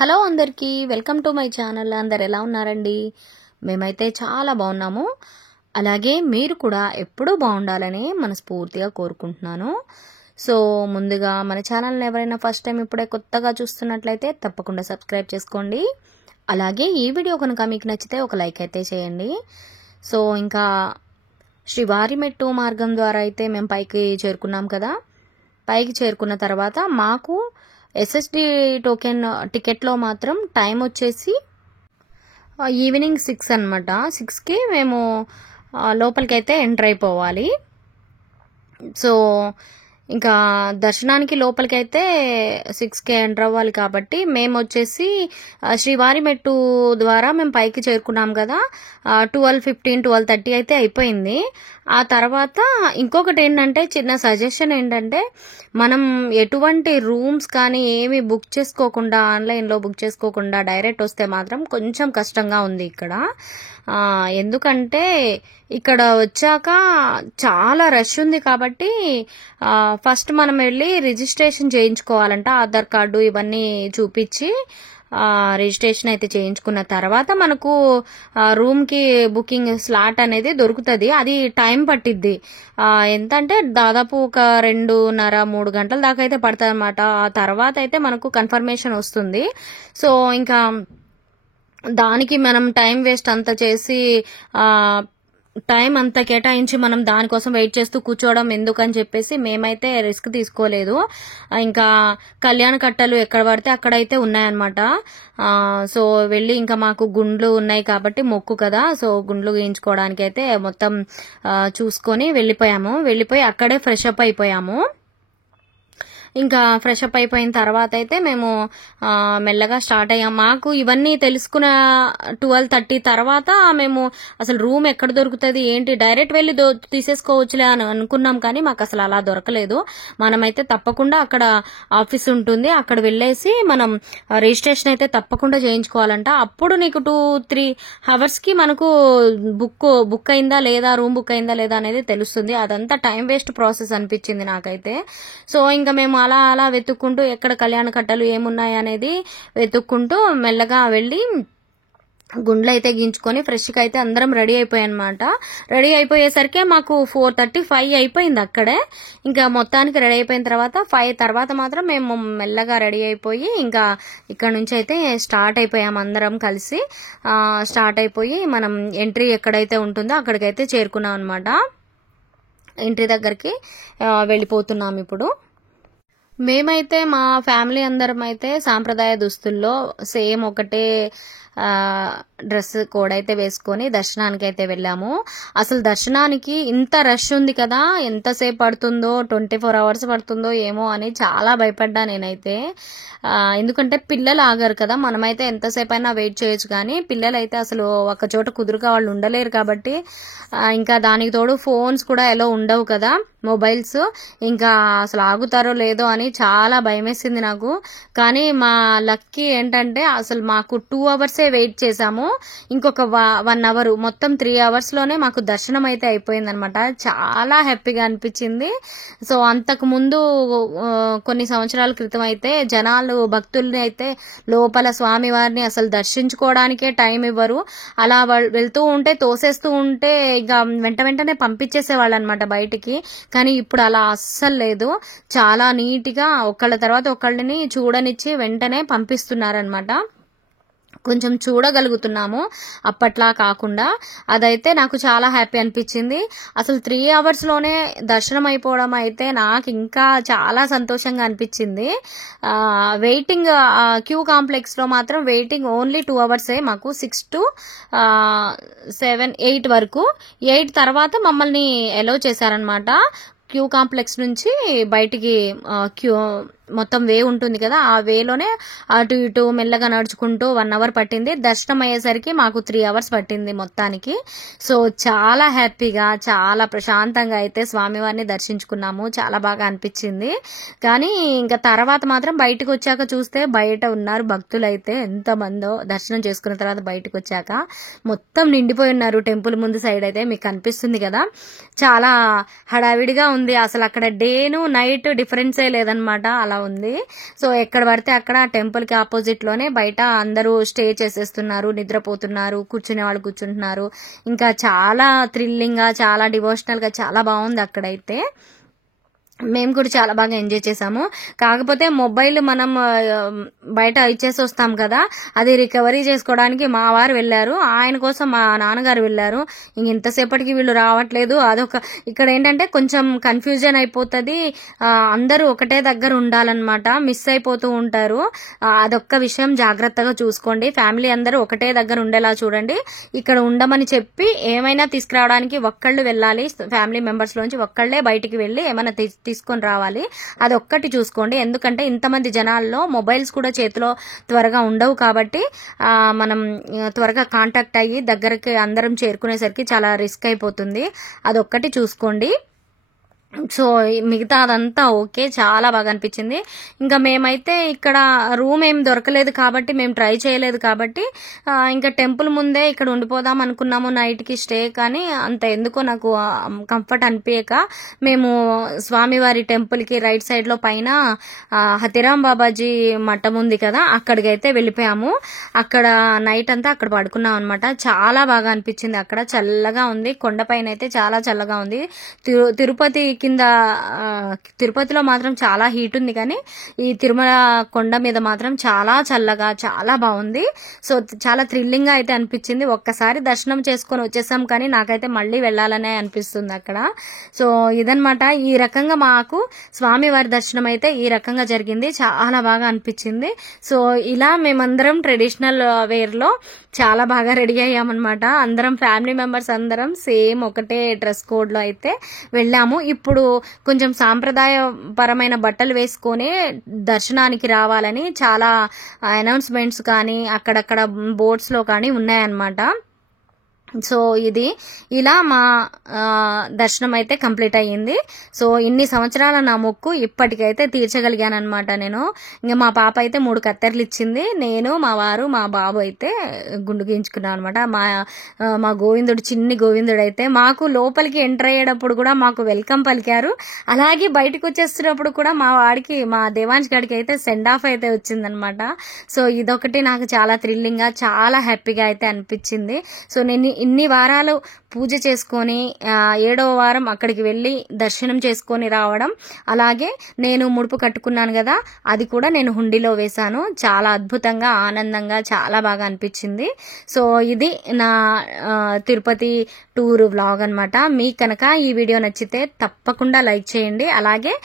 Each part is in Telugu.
హలో అందరికీ వెల్కమ్ టు మై ఛానల్. అందరు ఎలా ఉన్నారండి? మేమైతే చాలా బాగున్నాము. అలాగే మీరు కూడా ఎప్పుడూ బాగుండాలని మనస్ఫూర్తిగా కోరుకుంటున్నాను. సో ముందుగా మన ఛానల్ని ఎవరైనా ఫస్ట్ టైం ఇప్పుడే కొత్తగా చూస్తున్నట్లయితే తప్పకుండా సబ్స్క్రైబ్ చేసుకోండి. అలాగే ఈ వీడియో కనుక మీకు నచ్చితే ఒక లైక్ అయితే చేయండి. సో ఇంకా శ్రీవారిమెట్టు మార్గం ద్వారా అయితే మేము పైకి చేరుకున్నాం కదా. పైకి చేరుకున్న తర్వాత మాకు ఎస్ఎస్డి టోకెన్ టికెట్లో మాత్రం టైం వచ్చేసి ఈవినింగ్ 6 అనమాట. 6కి మేము లోపలికి అయితే ఎంటర్ అయిపోవాలి. సో ఇంకా దర్శనానికి లోపలికి అయితే 6కి ఎంటర్ అవ్వాలి కాబట్టి మేము వచ్చేసి శ్రీవారిమెట్టు ద్వారా మేము పైకి చేరుకున్నాం కదా. 12:15 12:30 అయితే అయిపోయింది. ఆ తర్వాత ఇంకొకటి ఏంటంటే చిన్న సజెషన్ ఏంటంటే మనం ఎటువంటి రూమ్స్ కానీ ఏమి బుక్ చేసుకోకుండా ఆన్లైన్లో బుక్ చేసుకోకుండా డైరెక్ట్ వస్తే మాత్రం కొంచెం కష్టంగా ఉంది ఇక్కడ. ఎందుకంటే ఇక్కడ వచ్చాక చాలా రష్ ఉంది కాబట్టి ఫస్ట్ మనం వెళ్ళి రిజిస్ట్రేషన్ చేయించుకోవాలంట. ఆధార్ కార్డు ఇవన్నీ చూపించి రిజిస్ట్రేషన్ అయితే చేయించుకున్న తర్వాత మనకు రూమ్కి బుకింగ్ స్లాట్ అనేది దొరుకుతుంది. అది టైం పట్టిద్ది. ఎంత అంటే దాదాపు ఒక 2.5-3 గంటల దాకా అయితే పడుతుంది అనమాట. ఆ తర్వాత అయితే మనకు కన్ఫర్మేషన్ వస్తుంది. సో ఇంకా దానికి మనం టైం వేస్ట్ అంతా చేసి టైం అంతా కేటాయించి మనం దానికోసం వెయిట్ చేస్తూ కూర్చోవడం ఎందుకని చెప్పేసి మేమైతే రిస్క్ తీసుకోలేదు. ఇంకా కళ్యాణ కట్టలు ఎక్కడ పడితే అక్కడైతే ఉన్నాయన్నమాట. సో వెళ్ళి ఇంకా మాకు గుండ్లు ఉన్నాయి కాబట్టి మొక్కు కదా, సో గుండ్లు గీయించుకోవడానికి అయితే మొత్తం చూసుకొని వెళ్ళిపోయి అక్కడే ఫ్రెష్ అప్ అయిపోయాము. ఇంకా ఫ్రెష్ అప్ అయిపోయిన తర్వాత అయితే మేము మెల్లగా స్టార్ట్ అయ్యాం. మాకు ఇవన్నీ తెలుసుకున్న 12:30 తర్వాత మేము అసలు రూమ్ ఎక్కడ దొరుకుతుంది ఏంటి డైరెక్ట్ వెళ్ళి తీసేసుకోవచ్చులే అని అనుకున్నాం, కానీ మాకు అసలు అలా దొరకలేదు. మనమైతే తప్పకుండా అక్కడ ఆఫీస్ ఉంటుంది, అక్కడ వెళ్ళేసి మనం రిజిస్ట్రేషన్ అయితే తప్పకుండా చేయించుకోవాలంట. అప్పుడు నీకు 2-3 అవర్స్కి మనకు బుక్ అయిందా లేదా, రూమ్ బుక్ అయిందా లేదా అనేది తెలుస్తుంది. అదంతా టైం వేస్ట్ ప్రాసెస్ అనిపించింది నాకైతే. సో ఇంకా మేము అలా వెతుక్కుంటూ ఎక్కడ కళ్యాణ కట్టలు ఏమున్నాయి అనేది వెతుక్కుంటూ మెల్లగా వెళ్ళి గుండ్లు అయితే గీంచుకొని ఫ్రెష్గా అయితే అందరం రెడీ అయిపోయానమాట. రెడీ అయిపోయేసరికి మాకు 4:35 అయిపోయింది అక్కడే. ఇంకా మొత్తానికి రెడీ అయిపోయిన తర్వాత 5 తర్వాత మాత్రం మేము మెల్లగా రెడీ అయిపోయి ఇంకా ఇక్కడ నుంచి అయితే స్టార్ట్ అయిపోయాం అందరం కలిసి. స్టార్ట్ అయిపోయి మనం ఎంట్రీ ఎక్కడైతే ఉంటుందో అక్కడికైతే చేరుకున్నాం అనమాట. ఎంట్రీ దగ్గరికి వెళ్ళిపోతున్నాం ఇప్పుడు. మేమైతే మా ఫ్యామిలీ అందరం అయితే సాంప్రదాయ దుస్తుల్లో సేమ్ ఒకటే డ్రెస్ కోడ్ అయితే వేసుకొని దర్శనానికి అయితే వెళ్ళాము. అసలు దర్శనానికి ఇంత రష్ ఉంది కదా, ఎంతసేపు పడుతుందో 24 అవర్స్ పడుతుందో ఏమో అని చాలా భయపడ్డా నేనైతే. ఎందుకంటే పిల్లలు ఆగారు కదా, మనమైతే ఎంతసేపు అయినా వెయిట్ చేయొచ్చు, కానీ పిల్లలు అయితే అసలు ఒక చోట కుదురుగా వాళ్ళు ఉండలేరు కాబట్టి ఇంకా దానికి తోడు ఫోన్స్ కూడా ఎలా ఉండవు కదా, మొబైల్స్, ఇంకా అసలు ఆగుతారో లేదో అని చాలా భయమేసింది నాకు. కానీ మా లక్కీ ఏంటంటే అసలు మాకు 2 అవర్సే వెయిట్ చేసాము. ఇంకొక 1 అవర్, మొత్తం 3 అవర్స్లోనే మాకు దర్శనం అయితే అయిపోయింది అనమాట. చాలా హ్యాపీగా అనిపించింది. సో అంతకు ముందు కొన్ని సంవత్సరాల క్రితం అయితే జనాలు భక్తుల్ని అయితే లోపల స్వామివారిని అసలు దర్శించుకోవడానికే టైం ఇవ్వరు. అలా వెళ్తూ ఉంటే తోసేస్తూ ఉంటే ఇక వెంటనే పంపించేసేవాళ్ళు అనమాట బయటికి. కానీ ఇప్పుడు అలా అస్సలు లేదు. చాలా నీట్గా ఒకళ్ళ తర్వాత ఒకళ్ళని చూడనిచ్చి వెంటనే పంపిస్తున్నారనమాట. కొంచెం చూడగలుగుతున్నాము అప్పట్లా కాకుండా. అదైతే నాకు చాలా హ్యాపీ అనిపించింది. అసలు 3 అవర్స్లోనే దర్శనం అయిపోవడం అయితే నాకు ఇంకా చాలా సంతోషంగా అనిపించింది. వెయిటింగ్ క్యూ కాంప్లెక్స్లో మాత్రం వెయిటింగ్ ఓన్లీ 2 అవర్సే మాకు, 6 to 7, 8 వరకు. 8 తర్వాత మమ్మల్ని అలౌ చేశారనమాట. క్యూ కాంప్లెక్స్ నుంచి బయటికి క్యూ మొత్తం వే ఉంటుంది కదా, ఆ వేలోనే అటు ఇటు మెల్లగా నడుచుకుంటూ 1 అవర్ పట్టింది. దర్శనం అయ్యేసరికి మాకు 3 అవర్స్ పట్టింది మొత్తానికి. సో చాలా హ్యాపీగా చాలా ప్రశాంతంగా అయితే స్వామివారిని దర్శించుకున్నాము. చాలా బాగా అనిపించింది. కానీ ఇంకా తర్వాత మాత్రం బయటకు వచ్చాక చూస్తే బయట ఉన్నారు భక్తులు అయితే ఎంతమందో. దర్శనం చేసుకున్న తర్వాత బయటకు వచ్చాక మొత్తం నిండిపోయి ఉన్నారు టెంపుల్ ముందు సైడ్ అయితే, మీకు కనిపిస్తుంది కదా. చాలా హడావిడిగా ఉంది. అసలు అక్కడ డేను నైట్ డిఫరెన్సే లేదనమాట. అలా ఉంది. సో ఎక్కడ పడితే అక్కడ టెంపుల్కి ఆపోజిట్లోనే బయట అందరూ స్టే చేసేస్తున్నారు, నిద్రపోతున్నారు, కూర్చునే వాళ్ళు కూర్చుంటున్నారు. ఇంకా చాలా థ్రిల్లింగ్గా, చాలా డివోషనల్గా చాలా బాగుంది అక్కడైతే. మేము కూడా చాలా బాగా ఎంజాయ్ చేసాము. కాకపోతే మొబైల్ మనం బయట ఇచ్చేసి వస్తాం కదా, అది రికవరీ చేసుకోవడానికి మా వారు వెళ్ళారు, ఆయన కోసం మా నాన్నగారు వెళ్ళారు. ఇంతసేపటికి వీళ్ళు రావట్లేదు. అదొక ఇక్కడ ఏంటంటే కొంచెం కన్ఫ్యూజన్ అయిపోతుంది. అందరూ ఒకటే దగ్గర ఉండాలన్నమాట, మిస్ అయిపోతూ ఉంటారు. అదొక్క విషయం జాగ్రత్తగా చూసుకోండి. ఫ్యామిలీ అందరూ ఒకటే దగ్గర ఉండేలా చూడండి. ఇక్కడ ఉండమని చెప్పి ఏమైనా తీసుకురావడానికి ఒక్కళ్ళు వెళ్ళాలి. ఫ్యామిలీ మెంబర్స్ లోంచి ఒక్కళ్లే బయటికి వెళ్ళి ఏమైనా తీసుకొని రావాలి. అదొక్కటి చూసుకోండి. ఎందుకంటే ఇంతమంది జనాల్లో మొబైల్స్ కూడా చేతిలో త్వరగా ఉండవు కాబట్టి మనం త్వరగా కాంటాక్ట్ అయ్యి దగ్గరికి అందరం చేరుకునేసరికి చాలా రిస్క్ అయిపోతుంది. అదొక్కటి చూసుకోండి. సో మిగతా అదంతా ఓకే, చాలా బాగా అనిపించింది. ఇంకా మేమైతే ఇక్కడ రూమ్ ఏం దొరకలేదు కాబట్టి మేము ట్రై చేయలేదు కాబట్టి ఇంకా టెంపుల్ ముందే ఇక్కడ ఉండిపోదాం అనుకున్నాము నైట్కి స్టే. కానీ అంత ఎందుకో నాకు కంఫర్ట్ అనిపించక మేము స్వామివారి టెంపుల్కి రైట్ సైడ్లో పైన హతిరాం బాబాజీ మఠం ఉంది కదా, అక్కడికైతే వెళ్ళిపోయాము. అక్కడ నైట్ అంతా అక్కడ పడుకున్నాం అనమాట. చాలా బాగా అనిపించింది. అక్కడ చల్లగా ఉంది, కొండపైన అయితే చాలా చల్లగా ఉంది. తిరుపతి కింద తిరుపతిలో మాత్రం చాలా హీట్ ఉంది, కానీ ఈ తిరుమల కొండ మీద మాత్రం చాలా చల్లగా చాలా బాగుంది. సో చాలా థ్రిల్లింగ్ గా అయితే అనిపించింది. ఒక్కసారి దర్శనం చేసుకొని వచ్చేసాం, కానీ నాకైతే మళ్ళీ వెళ్ళాలనే అనిపిస్తుంది అక్కడ. సో ఇదనమాట, ఈ రకంగా మాకు స్వామివారి దర్శనం అయితే ఈ రకంగా జరిగింది. చాలా బాగా అనిపించింది. సో ఇలా మేమందరం ట్రెడిషనల్ వేర్ లో చాలా బాగా రెడీ అయ్యామన్నమాట. అందరం ఫ్యామిలీ మెంబర్స్ అందరం సేమ్ ఒకటే డ్రెస్ కోడ్ లో అయితే వెళ్ళాము. ఇప్పుడు కొంచెం సాంప్రదాయపరమైన బట్టలు వేసుకొని దర్శనానికి రావాలని చాలా అనౌన్స్మెంట్స్ కానీ అక్కడక్కడ బోర్డ్స్ లో కానీ ఉన్నాయన్నమాట. సో ఇది ఇలా మా దర్శనం అయితే కంప్లీట్ అయ్యింది. సో ఇన్ని సంవత్సరాల నా మొక్కు ఇప్పటికైతే తీర్చగలిగాను అనమాట నేను. ఇంకా మా పాప అయితే 3 కత్తెరలు ఇచ్చింది. నేను, మా వారు, మా బాబు అయితే గుండు గీయించుకున్నాం అనమాట. మా గోవిందుడు, చిన్ని గోవిందుడు అయితే మాకు లోపలికి ఎంటర్ అయ్యేటప్పుడు కూడా మాకు వెల్కమ్ పలికారు. అలాగే బయటకు వచ్చేస్తున్నప్పుడు కూడా మా వాడికి, మా దేవాంశ్ గడికి అయితే సెండ్ ఆఫ్ అయితే వచ్చిందనమాట. సో ఇదొకటి నాకు చాలా థ్రిల్లింగ్ గా, చాలా హ్యాపీగా అయితే అనిపించింది. సో నేను ఇన్ని వారాలు పూజ చేసుకొని 7వ వారం అక్కడికి వెళ్ళి దర్శనం చేసుకొని రావడం, అలాగే నేను ముడుపు కట్టుకున్నాను కదా, అది కూడా నేను హుండీలో వేశాను. చాలా అద్భుతంగా, ఆనందంగా, చాలా బాగా అనిపించింది. సో ఇది నా తిరుపతి టూర్ వ్లాగ్ అనమాట. మీకు కనుక ఈ వీడియో నచ్చితే తప్పకుండా లైక్ చేయండి. అలాగే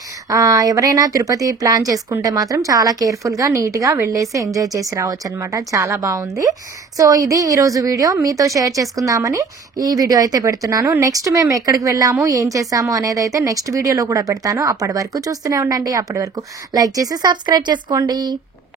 ఎవరైనా తిరుపతి ప్లాన్ చేసుకుంటే మాత్రం చాలా కేర్ఫుల్ గా, నీట్ గా వెళ్ళేసి ఎంజాయ్ చేసి రావచ్చు అనమాట. చాలా బాగుంది. సో ఇది ఈరోజు వీడియో, మీతో షేర్ చేసుకుందామని ఈ వీడియో అయితే పెడుతున్నాను. నెక్స్ట్ మేము ఎక్కడికి వెళ్ళాము, ఏం చేసాము అనేది అయితే నెక్స్ట్ వీడియోలో కూడా పెడతాను. అప్పటి వరకు చూస్తూనే ఉండండి. అప్పటి వరకు లైక్ చేసి సబ్స్క్రైబ్ చేసుకోండి.